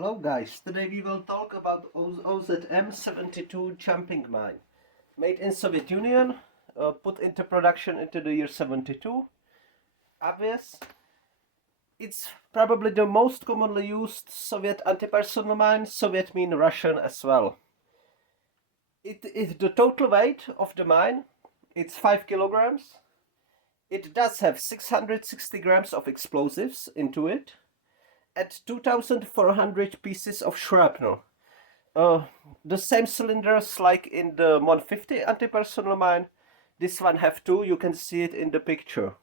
Hello guys, today we will talk about OZM 72 jumping mine. Made in Soviet Union, put into production into the year 72. Obvious. It's probably the most commonly used Soviet anti-personnel mine, Soviet mean Russian as well. The total weight of the mine, it's 5 kilograms. It does have 660 grams of explosives into it. At 2,400 pieces of shrapnel. The same cylinders like in the 150 anti-personnel mine. This one have two, you can see it in the picture.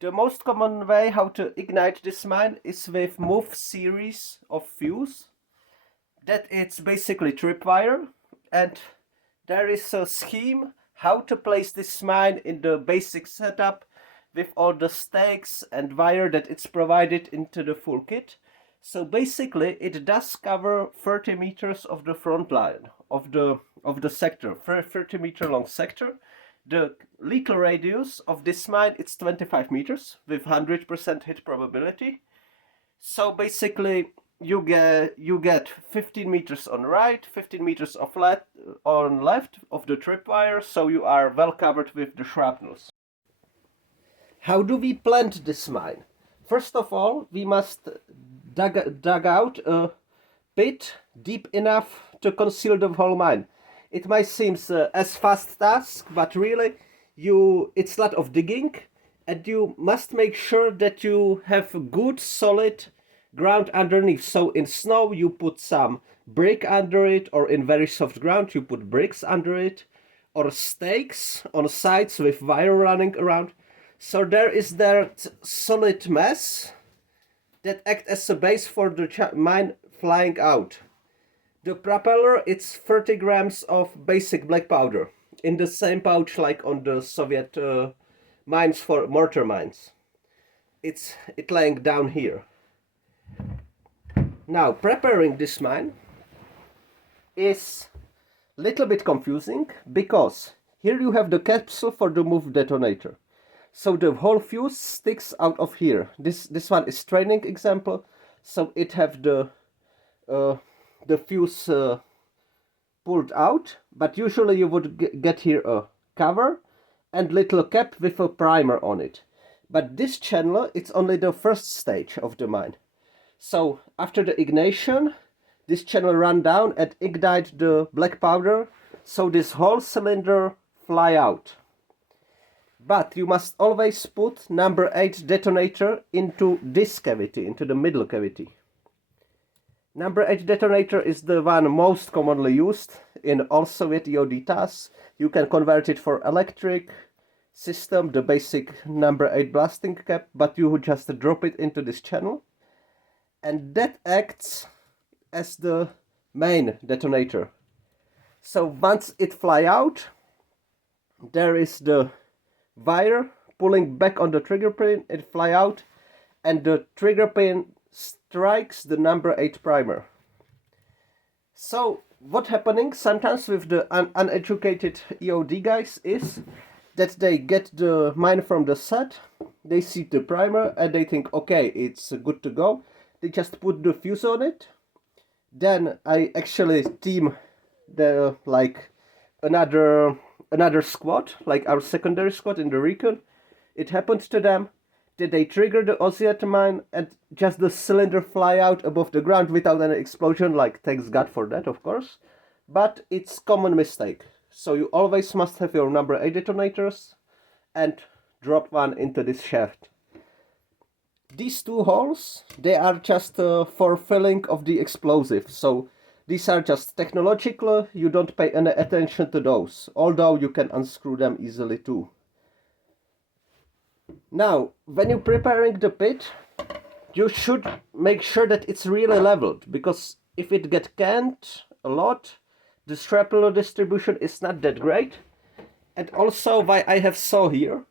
The most common way how to ignite this mine is with move series of fuse. That it's basically tripwire, and there is a scheme how to place this mine in the basic setup with all the stakes and wire that it's provided into the full kit. So basically it does cover 30 meters of the front line of the sector, 30 meter long sector. The lethal radius of this mine is 25 meters with 100% hit probability. So basically you get 15 meters on right, 15 meters on left of the tripwire, so you are well covered with the shrapnels. How do we plant this mine? First of all, we must dug out a pit deep enough to conceal the whole mine. It might seem as fast task, but really it's a lot of digging, and you must make sure that you have good solid ground underneath. So in snow you put some brick under it, or in very soft ground you put bricks under it, or stakes on sides with wire running around. So there is that solid mass that acts as a base for the mine flying out. The propeller, it's 30 grams of basic black powder in the same pouch like on the Soviet mines for mortar mines. It laying down here. Now preparing this mine is a little bit confusing because here you have the capsule for the move detonator. So the whole fuse sticks out of here. This one is training example. So it have the fuse pulled out, but usually you would get here a cover and little cap with a primer on it. But this channel, it's only the first stage of the mine. So after the ignition, this channel run down and ignite the black powder. So this whole cylinder fly out. But you must always put number 8 detonator into this cavity, into the middle cavity. Number 8 detonator is the one most commonly used in all Soviet EOD tasks. You can convert it for electric system, the basic number 8 blasting cap, but you would just drop it into this channel. And that acts as the main detonator. So once it fly out, there is the wire pulling back on the trigger pin, it fly out, and the trigger pin strikes the number 8 primer. So what happening sometimes with the uneducated EOD guys is that they get the mine from the set, they see the primer and they think, okay, it's good to go. They just put the fuse on it. Then I actually team the another squad, like our secondary squad in the recon. It happened to them that they trigger the OZM mine and just the cylinder fly out above the ground without any explosion, like thanks God for that, of course. But it's common mistake. So you always must have your number 8 detonators and drop one into this shaft. These two holes, they are just for filling of the explosive. So these are just technological, you don't pay any attention to those, although you can unscrew them easily too. Now, when you're preparing the pit, you should make sure that it's really leveled, because if it gets canned a lot, the shrapnel distribution is not that great. And also, why I have saw here,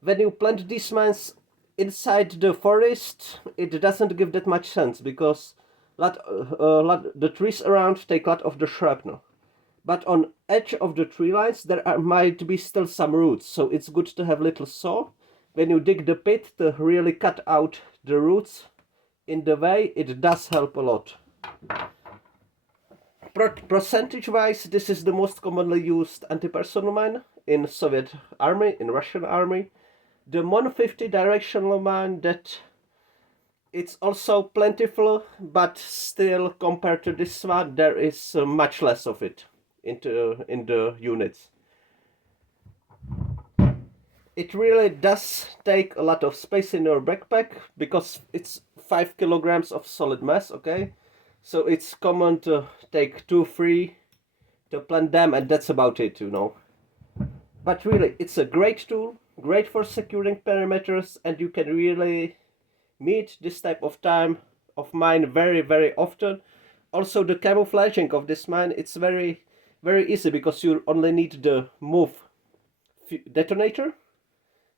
when you plant these mines inside the forest, it doesn't give that much sense, because the trees around take a lot of the shrapnel. But on edge of the tree lines there might be still some roots, so it's good to have little saw. When you dig the pit to really cut out the roots in the way, it does help a lot. Percentage wise, this is the most commonly used anti-personnel mine in Soviet army, in Russian army. The Mon 50 directional mine, that it's also plentiful, but still compared to this one there is much less of it in the units. It really does take a lot of space in your backpack because it's 5 kilograms of solid mass, okay? So it's common to take 2-3 to plant them, and that's about it, you know. But really, it's a great tool, great for securing perimeters, and you can really meet this type of time of mine very often. Also, the camouflaging of this mine, it's very easy because you only need the move detonator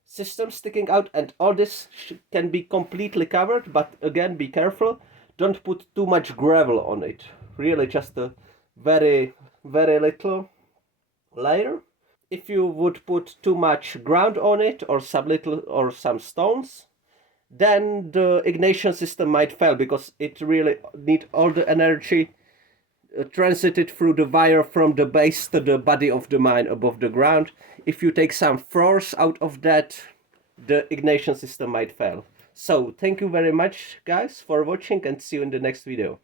system sticking out, and all this can be completely covered. But again, be careful, don't put too much gravel on it, really just a very little layer. If you would put too much ground on it or some stones, then the ignition system might fail because it really need all the energy transited through the wire from the base to the body of the mine above the ground. If you take some force out of that, the ignition system might fail. So thank you very much guys for watching, and see you in the next video.